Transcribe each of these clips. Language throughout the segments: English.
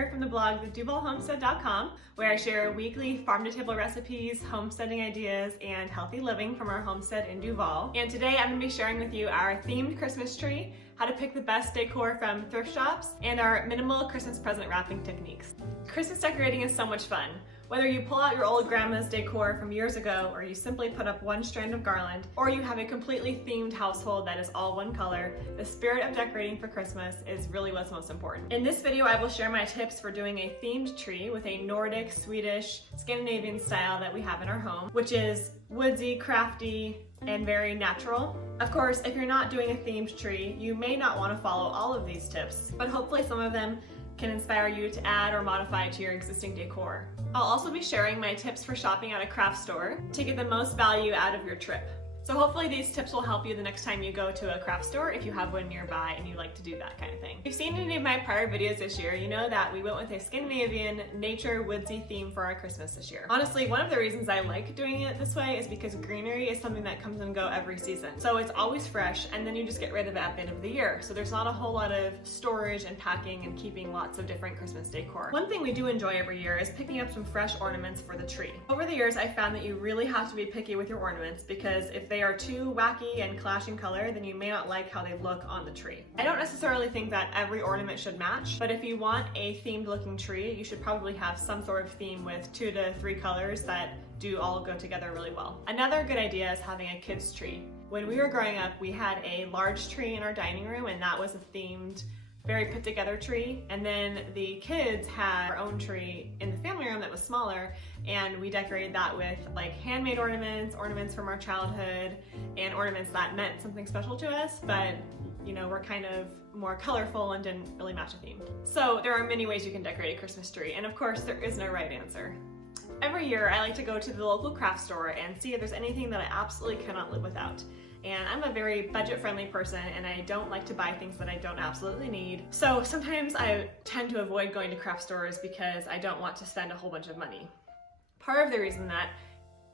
here from the blog theduvalhomestead.com, where I share weekly farm-to-table recipes, homesteading ideas, and healthy living from our homestead in Duval. And today I'm going to be sharing with you our themed Christmas tree, how to pick the best decor from thrift shops, and our minimal Christmas present wrapping techniques. Christmas decorating is so much fun. Whether you pull out your old grandma's decor from years ago, or you simply put up one strand of garland, or you have a completely themed household that is all one color, the spirit of decorating for Christmas is really what's most important. In this video, I will share my tips for doing a themed tree with a Nordic, Swedish, Scandinavian style that we have in our home, which is woodsy, crafty, and very natural. Of course, if you're not doing a themed tree, you may not want to follow all of these tips, but hopefully some of them can inspire you to add or modify to your existing decor. I'll also be sharing my tips for shopping at a craft store to get the most value out of your trip. So hopefully these tips will help you the next time you go to a craft store if you have one nearby and you like to do that kind of thing. If you've seen any of my prior videos this year, you know that we went with a Scandinavian nature woodsy theme for our Christmas this year. Honestly, one of the reasons I like doing it this way is because greenery is something that comes and go every season. So it's always fresh, and then you just get rid of it at the end of the year. So there's not a whole lot of storage and packing and keeping lots of different Christmas decor. One thing we do enjoy every year is picking up some fresh ornaments for the tree. Over the years, I found that you really have to be picky with your ornaments, because if they are too wacky and clash in color, then you may not like how they look on the tree. I don't necessarily think that every ornament should match, but if you want a themed looking tree, you should probably have some sort of theme with 2 to 3 colors that do all go together really well. Another good idea is having a kid's tree. When we were growing up, we had a large tree in our dining room, and that was a themed, very put together tree. And then the kids had our own tree in the family room that was smaller, and we decorated that with like handmade ornaments, ornaments from our childhood, and ornaments that meant something special to us, but you know, were kind of more colorful and didn't really match a theme. So there are many ways you can decorate a Christmas tree, and of course there is no right answer. Every year I like to go to the local craft store and see if there's anything that I absolutely cannot live without. And I'm a very budget-friendly person, and I don't like to buy things that I don't absolutely need. So sometimes I tend to avoid going to craft stores because I don't want to spend a whole bunch of money. Part of the reason that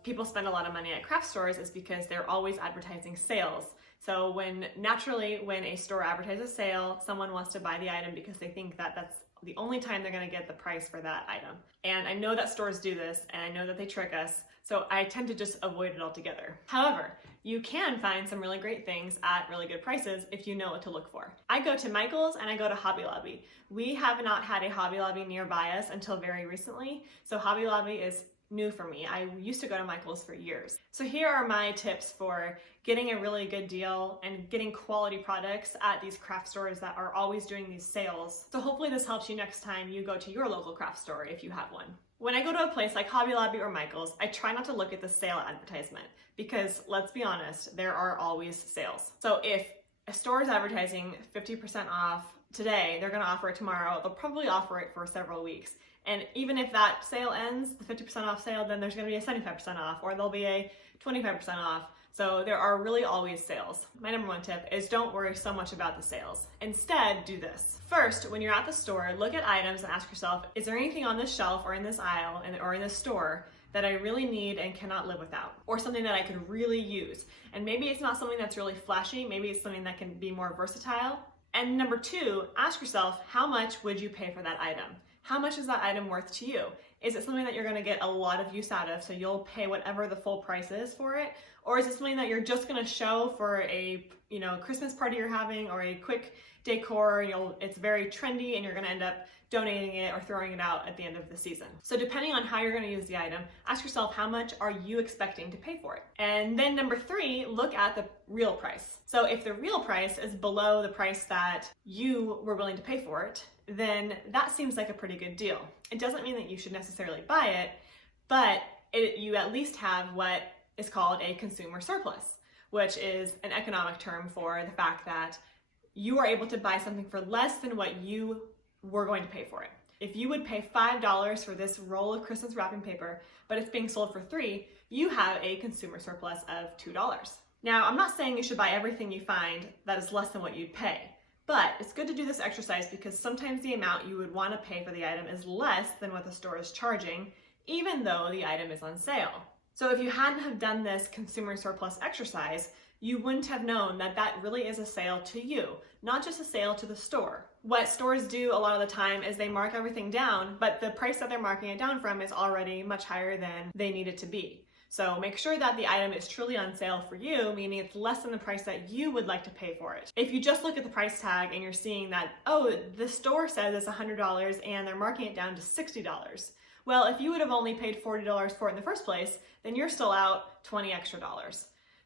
people spend a lot of money at craft stores is because they're always advertising sales. So naturally when a store advertises a sale, someone wants to buy the item because they think that that's the only time they're gonna get the price for that item. And I know that stores do this, and I know that they trick us, so I tend to just avoid it altogether. However, you can find some really great things at really good prices if you know what to look for. I go to Michael's and I go to Hobby Lobby. We have not had a Hobby Lobby nearby us until very recently, so Hobby Lobby is new for me. I used to go to Michael's for years. So here are my tips for getting a really good deal and getting quality products at these craft stores that are always doing these sales. So hopefully this helps you next time you go to your local craft store if you have one. When I go to a place like Hobby Lobby or Michael's, I try not to look at the sale advertisement because, let's be honest, there are always sales. So if a store is advertising 50% off today, they're gonna offer it tomorrow. They'll probably offer it for several weeks. And even if that sale ends, the 50% off sale, then there's gonna be a 75% off, or there'll be a 25% off. So there are really always sales. My number one tip is don't worry so much about the sales. Instead, do this. First, when you're at the store, look at items and ask yourself, is there anything on this shelf or in this aisle or in this store that I really need and cannot live without? Or something that I could really use. And maybe it's not something that's really flashy, maybe it's something that can be more versatile. And number 2, ask yourself, how much would you pay for that item? How much is that item worth to you? Is it something that you're gonna get a lot of use out of, so you'll pay whatever the full price is for it? Or is it something that you're just gonna show for a Christmas party you're having, or a quick decor, it's very trendy and you're gonna end up donating it or throwing it out at the end of the season? So depending on how you're gonna use the item, ask yourself, how much are you expecting to pay for it? And then number 3, look at the real price. So if the real price is below the price that you were willing to pay for it, then that seems like a pretty good deal. It doesn't mean that you should necessarily buy it, but you at least have what is called a consumer surplus, which is an economic term for the fact that you are able to buy something for less than what you were going to pay for it. If you would pay $5 for this roll of Christmas wrapping paper, but it's being sold for $3, you have a consumer surplus of $2. Now, I'm not saying you should buy everything you find that is less than what you'd pay, but it's good to do this exercise because sometimes the amount you would want to pay for the item is less than what the store is charging, even though the item is on sale. So if you hadn't have done this consumer surplus exercise, you wouldn't have known that that really is a sale to you, not just a sale to the store. What stores do a lot of the time is they mark everything down, but the price that they're marking it down from is already much higher than they need it to be. So make sure that the item is truly on sale for you, meaning it's less than the price that you would like to pay for it. If you just look at the price tag and you're seeing that, oh, the store says it's $100 and they're marking it down to $60. Well, if you would have only paid $40 for it in the first place, then you're still out $20 extra.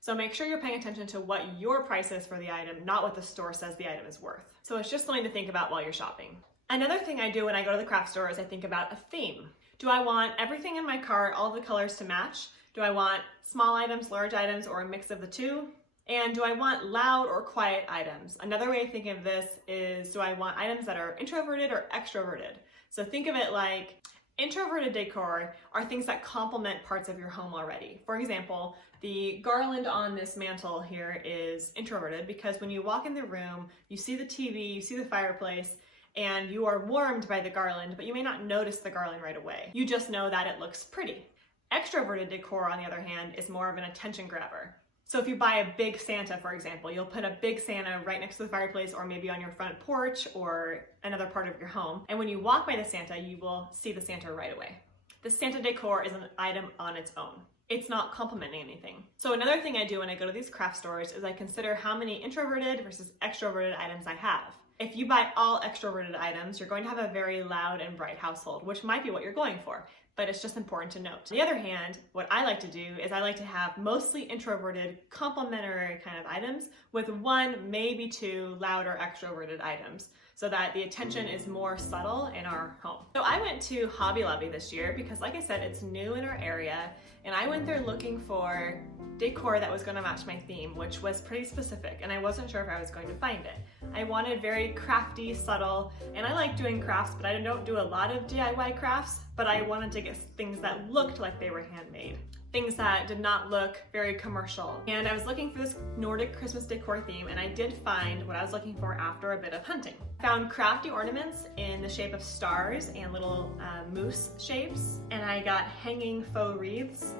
So make sure you're paying attention to what your price is for the item, not what the store says the item is worth. So it's just something to think about while you're shopping. Another thing I do when I go to the craft store is I think about a theme. Do I want everything in my cart, all the colors to match? Do I want small items, large items, or a mix of the two? And do I want loud or quiet items? Another way of thinking of this is, do I want items that are introverted or extroverted? So think of it like introverted decor are things that complement parts of your home already. For example, the garland on this mantle here is introverted because when you walk in the room, you see the TV, you see the fireplace, and you are warmed by the garland, but you may not notice the garland right away. You just know that it looks pretty. Extroverted decor, on the other hand, is more of an attention grabber. So if you buy a big Santa, for example, you'll put a big Santa right next to the fireplace or maybe on your front porch or another part of your home. And when you walk by the Santa, you will see the Santa right away. The Santa decor is an item on its own. It's not complementing anything. So another thing I do when I go to these craft stores is I consider how many introverted versus extroverted items I have. If you buy all extroverted items, you're going to have a very loud and bright household, which might be what you're going for, but it's just important to note. On the other hand, what I like to do is I like to have mostly introverted, complementary kind of items with one, maybe two loud or extroverted items, so that the attention is more subtle in our home. So I went to Hobby Lobby this year because, like I said, it's new in our area, and I went there looking for decor that was going to match my theme, which was pretty specific, and I wasn't sure if I was going to find it. I wanted very crafty, subtle, and I like doing crafts, but I don't do a lot of DIY crafts, but I wanted to get things that looked like they were handmade. Things that did not look very commercial. And I was looking for this Nordic Christmas decor theme, and I did find what I was looking for after a bit of hunting. I found crafty ornaments in the shape of stars and little moose shapes, and I got hanging faux wreaths.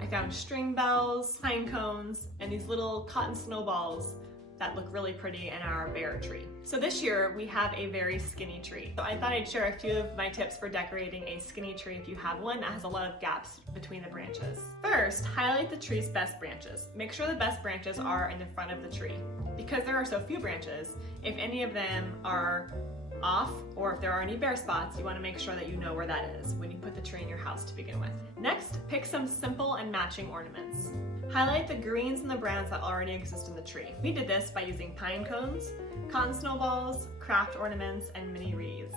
I found string bells, pine cones, and these little cotton snowballs that look really pretty in our bare tree. So this year we have a very skinny tree. So I thought I'd share a few of my tips for decorating a skinny tree if you have one that has a lot of gaps between the branches. First, highlight the tree's best branches. Make sure the best branches are in the front of the tree. Because there are so few branches, if any of them are off or if there are any bare spots, you want to make sure that you know where that is when you put the tree in your house to begin with. Next, pick some simple and matching ornaments. Highlight the greens and the browns that already exist in the tree. We did this by using pine cones, cotton snowballs, craft ornaments, and mini wreaths.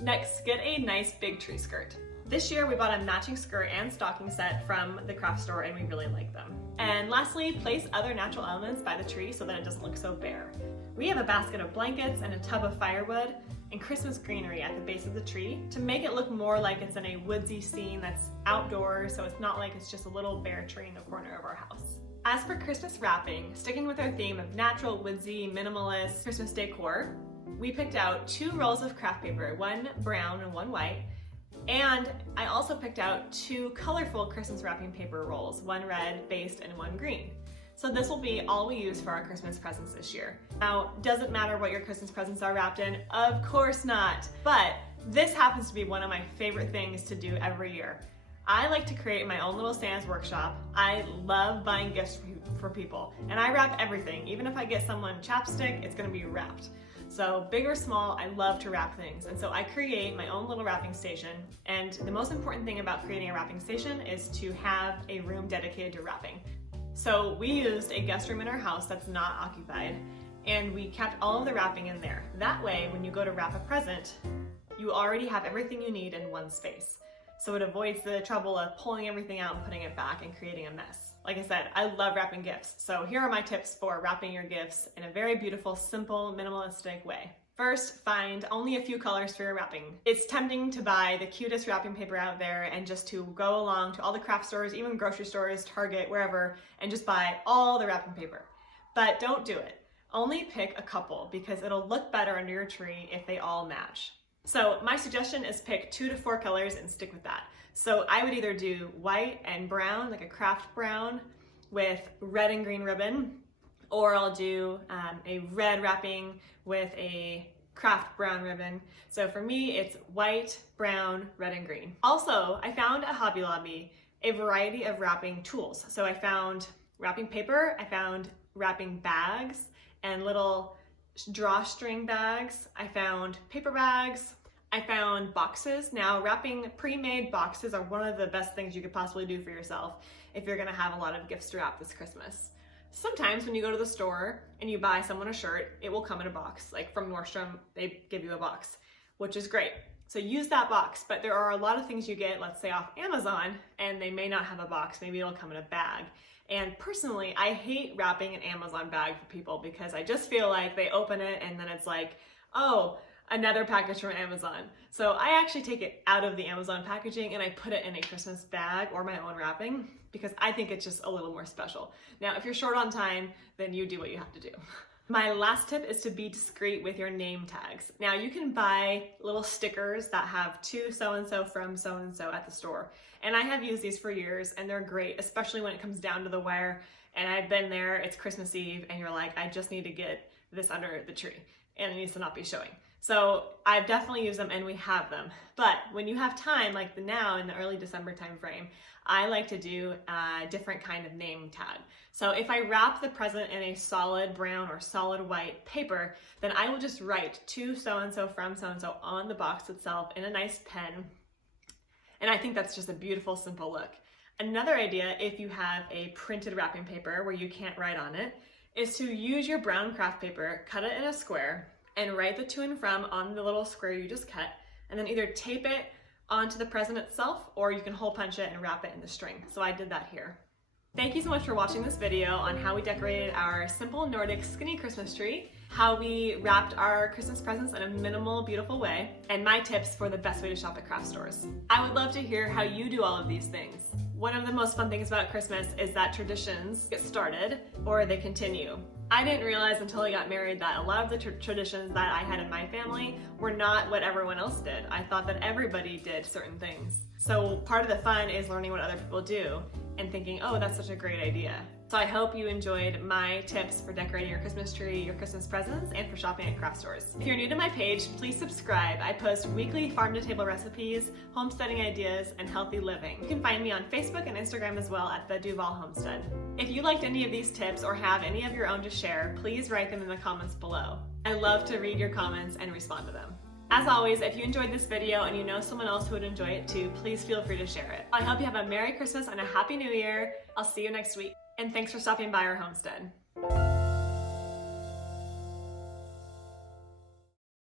Next, get a nice big tree skirt. This year we bought a matching skirt and stocking set from the craft store and we really like them. And lastly, place other natural elements by the tree so that it doesn't look so bare. We have a basket of blankets and a tub of firewood and Christmas greenery at the base of the tree to make it look more like it's in a woodsy scene that's outdoors, so it's not like it's just a little bare tree in the corner of our house. As for Christmas wrapping, sticking with our theme of natural, woodsy, minimalist Christmas decor, we picked out 2 rolls of craft paper, one brown and one white, and I also picked out 2 colorful Christmas wrapping paper rolls, one red based and one green. So this will be all we use for our Christmas presents this year. Now, doesn't matter what your Christmas presents are wrapped in, of course not, but this happens to be one of my favorite things to do every year. I like to create my own little Santa's workshop. I love buying gifts for people, and I wrap everything. Even if I get someone chapstick, it's gonna be wrapped. So big or small, I love to wrap things. And so I create my own little wrapping station. And the most important thing about creating a wrapping station is to have a room dedicated to wrapping. So we used a guest room in our house that's not occupied, and we kept all of the wrapping in there. That way, when you go to wrap a present, you already have everything you need in one space. So it avoids the trouble of pulling everything out and putting it back and creating a mess. Like I said, I love wrapping gifts. So here are my tips for wrapping your gifts in a very beautiful, simple, minimalistic way. First, find only a few colors for your wrapping. It's tempting to buy the cutest wrapping paper out there and just to go along to all the craft stores, even grocery stores, Target, wherever, and just buy all the wrapping paper. But don't do it. Only pick a couple because it'll look better under your tree if they all match. So my suggestion is pick 2 to 4 colors and stick with that. So I would either do white and brown, like a craft brown, with red and green ribbon, or I'll do a red wrapping with a craft brown ribbon. So for me, it's white, brown, red, and green. Also, I found at Hobby Lobby a variety of wrapping tools. So I found wrapping paper, I found wrapping bags and little drawstring bags. I found paper bags. I found boxes. Now, wrapping pre-made boxes are one of the best things you could possibly do for yourself if you're gonna have a lot of gifts to wrap this Christmas. Sometimes when you go to the store and you buy someone a shirt, it will come in a box. Like from Nordstrom, they give you a box, which is great. So use that box, but there are a lot of things you get, let's say off Amazon, and they may not have a box. Maybe it'll come in a bag. And personally, I hate wrapping an Amazon bag for people because I just feel like they open it and then it's like, oh, another package from Amazon. So I actually take it out of the Amazon packaging and I put it in a Christmas bag or my own wrapping because I think it's just a little more special. Now, if you're short on time, then you do what you have to do. My last tip is to be discreet with your name tags. Now, you can buy little stickers that have to so-and-so from so-and-so at the store. And I have used these for years and they're great, especially when it comes down to the wire. And I've been there, it's Christmas Eve, and you're like, I just need to get this under the tree and it needs to not be showing. So I've definitely used them and we have them. But when you have time, like now in the early December timeframe, I like to do a different kind of name tag. So if I wrap the present in a solid brown or solid white paper, then I will just write to so-and-so from so-and-so on the box itself in a nice pen. And I think that's just a beautiful, simple look. Another idea, if you have a printed wrapping paper where you can't write on it, is to use your brown craft paper, cut it in a square, and write the to and from on the little square you just cut, and then either tape it onto the present itself, or you can hole punch it and wrap it in the string. So I did that here. Thank you so much for watching this video on how we decorated our simple Nordic skinny Christmas tree, how we wrapped our Christmas presents in a minimal, beautiful way, and my tips for the best way to shop at craft stores. I would love to hear how you do all of these things. One of the most fun things about Christmas is that traditions get started or they continue. I didn't realize until I got married that a lot of the traditions that I had in my family were not what everyone else did. I thought that everybody did certain things. So part of the fun is learning what other people do and thinking, oh, that's such a great idea. So I hope you enjoyed my tips for decorating your Christmas tree, your Christmas presents, and for shopping at craft stores. If you're new to my page, please subscribe. I post weekly farm-to-table recipes, homesteading ideas, and healthy living. You can find me on Facebook and Instagram as well at the Duval Homestead. If you liked any of these tips or have any of your own to share, please write them in the comments below. I love to read your comments and respond to them. As always, if you enjoyed this video and you know someone else who would enjoy it too, please feel free to share it. I hope you have a Merry Christmas and a Happy New Year. I'll see you next week. And thanks for stopping by our homestead.